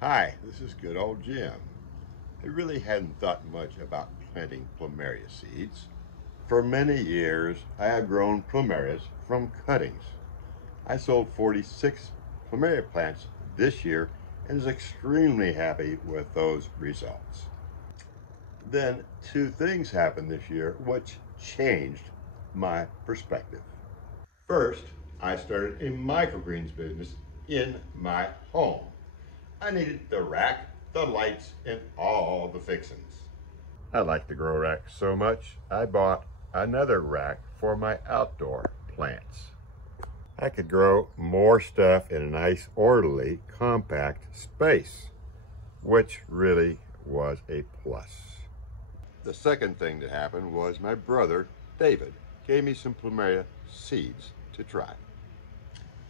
Hi, this is good old Jim. I really hadn't thought much about planting Plumeria seeds. For many years, I have grown Plumerias from cuttings. I sold 46 Plumeria plants this year and is extremely happy with those results. Then two things happened this year which changed my perspective. First, I started a microgreens business in my home. I needed the rack, the lights, and all the fixings. I like the grow rack so much, I bought another rack for my outdoor plants. I could grow more stuff in a nice, orderly, compact space, which really was a plus. The second thing that happened was my brother, David, gave me some Plumeria seeds to try.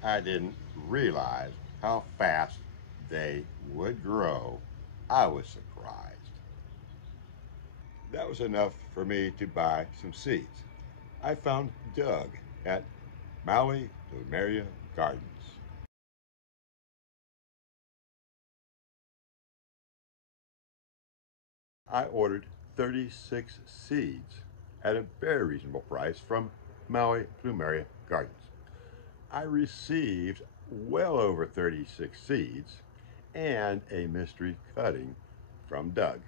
I didn't realize how fast they would grow. I was surprised. That was enough for me to buy some seeds. I found Doug at Maui Plumeria Gardens. I ordered 36 seeds at a very reasonable price from Maui Plumeria Gardens. I received well over 36 seeds and a mystery cutting from Doug.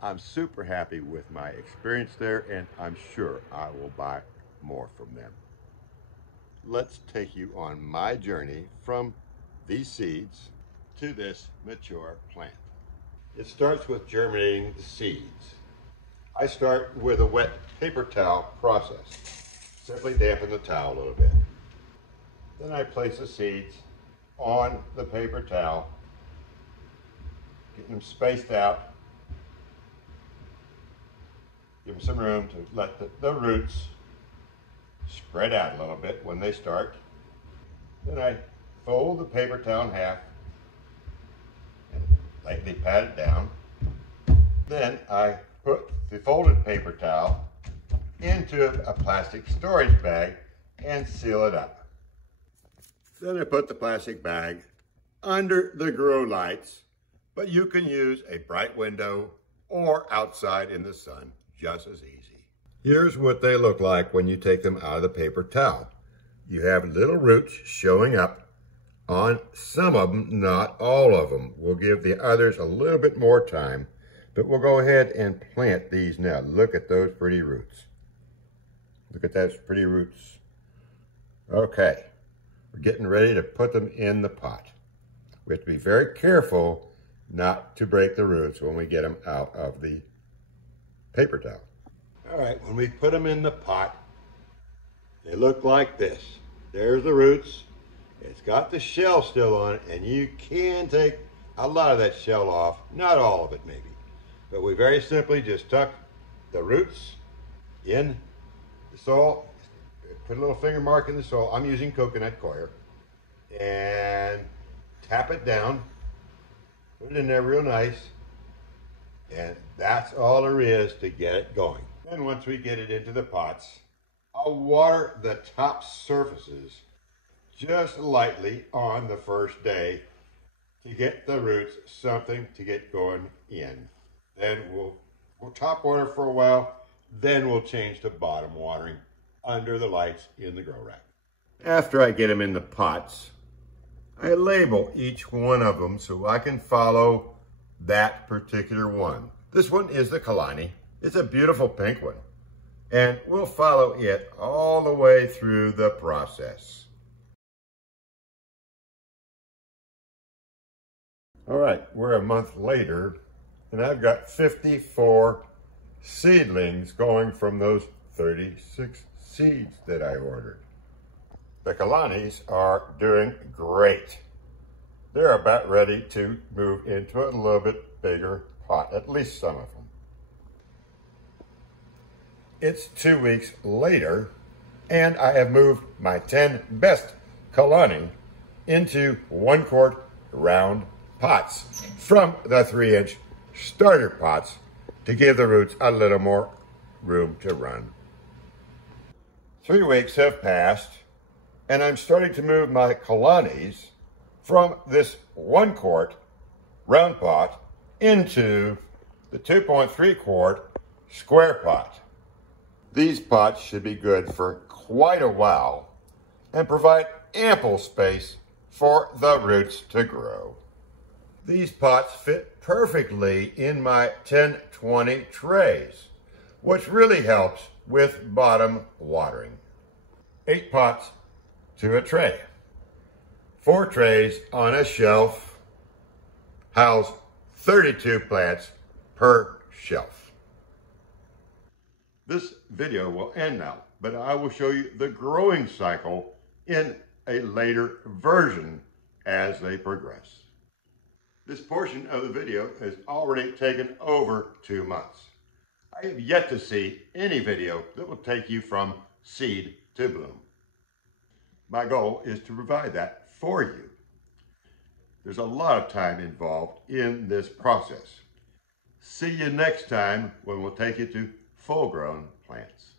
I'm super happy with my experience there, and I'm sure I will buy more from them. Let's take you on my journey from these seeds to this mature plant. It starts with germinating the seeds. I start with a wet paper towel process. Simply dampen the towel a little bit. Then I place the seeds on the paper towel, getting them spaced out. Give them some room to let the roots spread out a little bit when they start. Then I fold the paper towel in half and lightly pat it down. Then I put the folded paper towel into a plastic storage bag and seal it up. Then I put the plastic bag under the grow lights, but you can use a bright window or outside in the sun, just as easy. Here's what they look like when you take them out of the paper towel. You have little roots showing up on some of them, not all of them. We'll give the others a little bit more time, but we'll go ahead and plant these now. Look at those pretty roots. Look at those pretty roots. Okay, we're getting ready to put them in the pot. We have to be very careful not to break the roots when we get them out of the paper towel. All right, when we put them in the pot, they look like this. There's the roots. It's got the shell still on it, and you can take a lot of that shell off, not all of it maybe. But we very simply just tuck the roots in the soil, put a little finger mark in the soil. I'm using coconut coir, and tap it down, put it in there real nice, and that's all there is to get it going. Then once we get it into the pots, I'll water the top surfaces just lightly on the first day to get the roots something to get going in. Then we'll top water for a while, then we'll change to bottom watering under the lights in the grow rack. After I get them in the pots, I label each one of them so I can follow that particular one. This one is the Kalani. It's a beautiful pink one, and we'll follow it all the way through the process. All right, we're a month later, and I've got 54 seedlings going from those 36 seeds that I ordered. The Kalanis are doing great. They're about ready to move into a little bit bigger pot, at least some of them. It's 2 weeks later, and I have moved my 10 best Kalani into 1 quart round pots from the 3-inch starter pots to give the roots a little more room to run. 3 weeks have passed, and I'm starting to move my Kalanis from this 1 quart round pot into the 2.3 quart square pot. These pots should be good for quite a while and provide ample space for the roots to grow. These pots fit perfectly in my 10-20 trays, which really helps with bottom watering. 8 pots to a tray. 4 trays on a shelf house 32 plants per shelf. This video will end now, but I will show you the growing cycle in a later version as they progress. This portion of the video has already taken over 2 months. I have yet to see any video that will take you from seed to bloom. My goal is to provide that for you. There's a lot of time involved in this process. See you next time when we'll take you to full-grown plants.